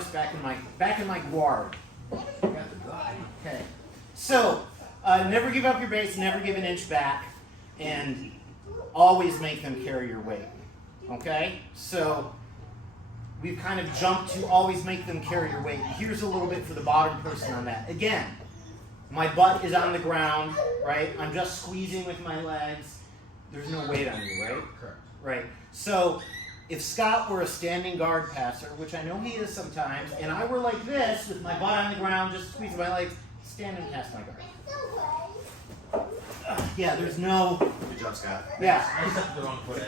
first back in my guard. Okay. So never give up your base, never give an inch back, and always make them carry your weight. Okay? So we've kind of jumped to always make them carry your weight. Here's a little bit for the bottom person on that. Again, my butt is on the ground, right? I'm just squeezing with my legs. There's no weight on you, right? Correct. Right. So if Scott were a standing guard passer, which I know he is sometimes, and I were like this with my butt on the ground, just squeezing my legs, standing past my guard. Yeah, there's no... Good job, Scott. Yeah. I just have the wrong foot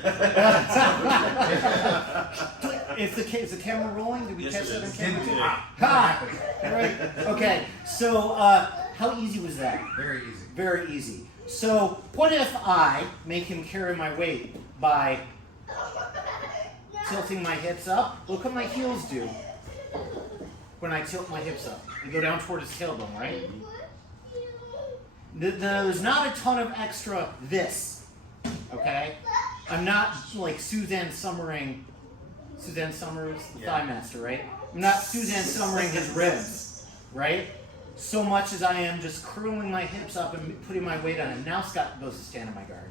in. Is the camera rolling? Did we Yes, catch it that on is. camera? Didn't Ha! Right. Okay. So how easy was that? Very easy. Very easy. So what if I make him carry my weight by tilting my hips up? Look what my heels do when I tilt my hips up. They go down toward his tailbone, right? There's not a ton of extra this, okay? I'm not like Suzanne Summers, the Thigh Master, right? I'm not Suzanne Summering his ribs, right? So much as I am just curling my hips up and putting my weight on it. Now Scott goes to stand in my guard.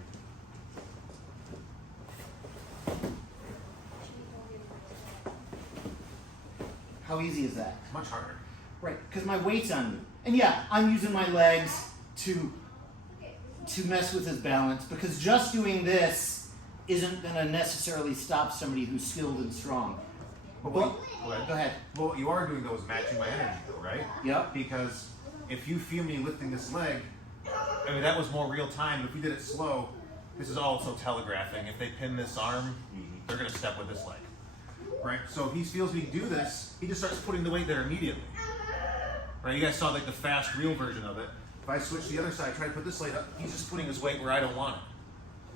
How easy is that? Much harder. Right, because my weight's on you. And yeah, I'm using my legs to mess with his balance, because just doing this isn't going to necessarily stop somebody who's skilled and strong. But Go ahead. Well, what you are doing though is matching my energy though, right? Yep. Because if you feel me lifting this leg, I mean that was more real time. If we did it slow, this is also telegraphing. If they pin this arm, they're gonna step with this leg. Right? So if he feels me do this, he just starts putting the weight there immediately. Right? You guys saw like the fast real version of it. If I switch to the other side, try to put this leg up, he's just putting his weight where I don't want it.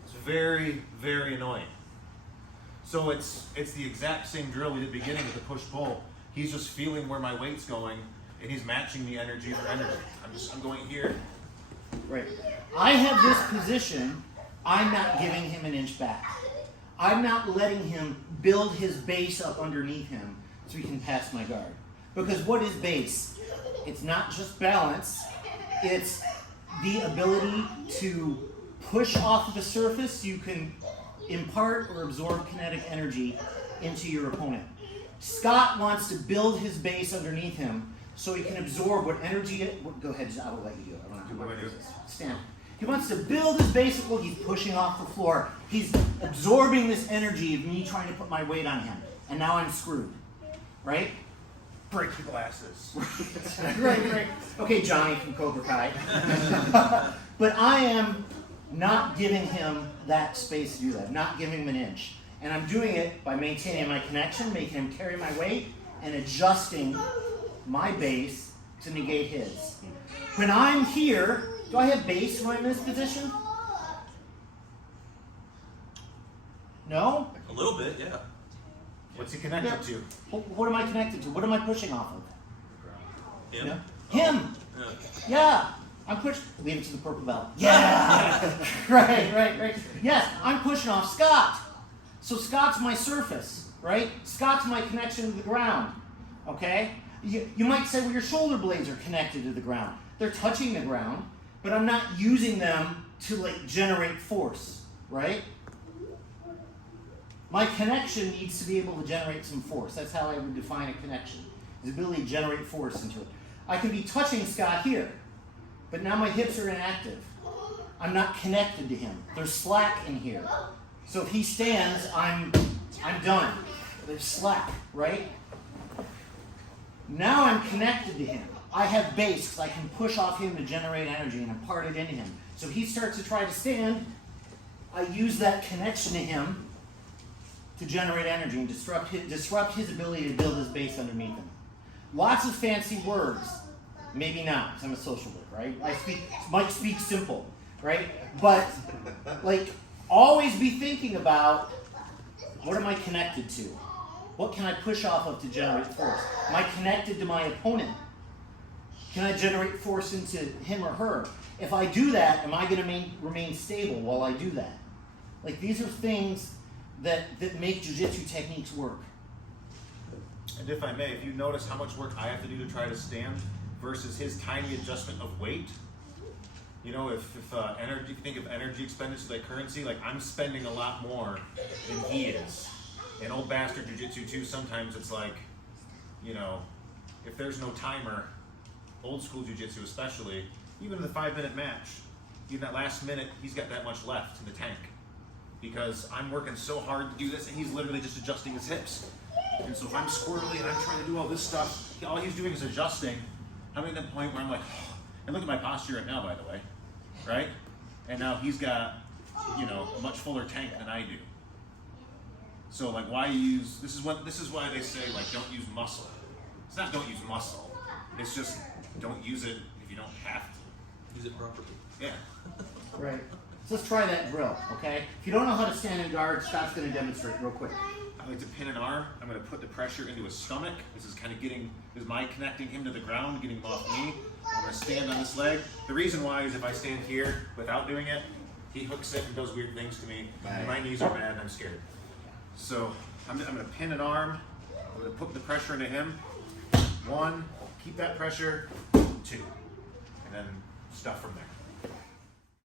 It's very, very annoying. So it's the exact same drill we did at the beginning with the push-pull. He's just feeling where my weight's going, and he's matching the energy for energy. I'm going here. Right. I have this position. I'm not giving him an inch back. I'm not letting him build his base up underneath him so he can pass my guard. Because what is base? It's not just balance. It's the ability to push off of the surface. You can impart or absorb kinetic energy into your opponent. Scott wants to build his base underneath him so he can absorb what energy... Go ahead, I will let you do it. I don't know how to do this. Stand. He wants to build his base. Look, he's pushing off the floor. He's absorbing this energy of me trying to put my weight on him. And now I'm screwed. Right? Break your glasses. right. Okay, Johnny from Cobra Kai. But I am not giving him that space to do that. Not giving him an inch. And I'm doing it by maintaining my connection, making him carry my weight, and adjusting my base to negate his. When I'm here, do I have base when I'm in this position? No? A little bit, yeah. What's he connected to? What am I connected to? What am I pushing off of? Him? Yeah. Him! Yeah. Yeah! I'm pushing. Leave it to the purple belt. Yeah! right. Yes, I'm pushing off Scott. So Scott's my surface, right? Scott's my connection to the ground. Okay? You might say, well, your shoulder blades are connected to the ground. They're touching the ground, but I'm not using them to like generate force, right? My connection needs to be able to generate some force. That's how I would define a connection. The ability to generate force into it. I can be touching Scott here, but now my hips are inactive. I'm not connected to him. There's slack in here. So if he stands, I'm done. There's slack, right? Now I'm connected to him. I have base because I can push off him to generate energy and impart it into him. So if he starts to try to stand, I use that connection to him to generate energy and disrupt his ability to build his base underneath him. Lots of fancy words. Maybe not, because I'm a social worker, right? Might speak simple, right? But like, always be thinking about, what am I connected to? What can I push off of to generate force? Am I connected to my opponent? Can I generate force into him or her? If I do that, am I going to remain stable while I do that? Like, these are things that make jiu-jitsu techniques work. And if I may, if you notice how much work I have to do to try to stand versus his tiny adjustment of weight, you know, if energy, if you think of energy expenditure like currency, like I'm spending a lot more than he is. In old bastard jiu-jitsu too, sometimes it's like, you know, if there's no timer, old school jiu-jitsu especially, even in the 5-minute match, even that last minute, he's got that much left in the tank. Because I'm working so hard to do this, and he's literally just adjusting his hips. And so if I'm squirrely and I'm trying to do all this stuff, all he's doing is adjusting. I'm at that point where I'm like, and look at my posture right now, by the way, right? And now he's got, you know, a much fuller tank than I do. So like, why use? This is why they say like, don't use muscle. It's not don't use muscle. It's just don't use it if you don't have to. Use it properly. Yeah. Right. So let's try that drill, okay? If you don't know how to stand in guard, Scott's going to demonstrate real quick. I like to pin an arm. I'm going to put the pressure into his stomach. This is kind of my connecting him to the ground, getting him off me. I'm going to stand on this leg. The reason why is if I stand here without doing it, he hooks it and does weird things to me. And my knees are bad and I'm scared. So I'm going to pin an arm. I'm going to put the pressure into him. 1, keep that pressure. 2, and then stuff from there.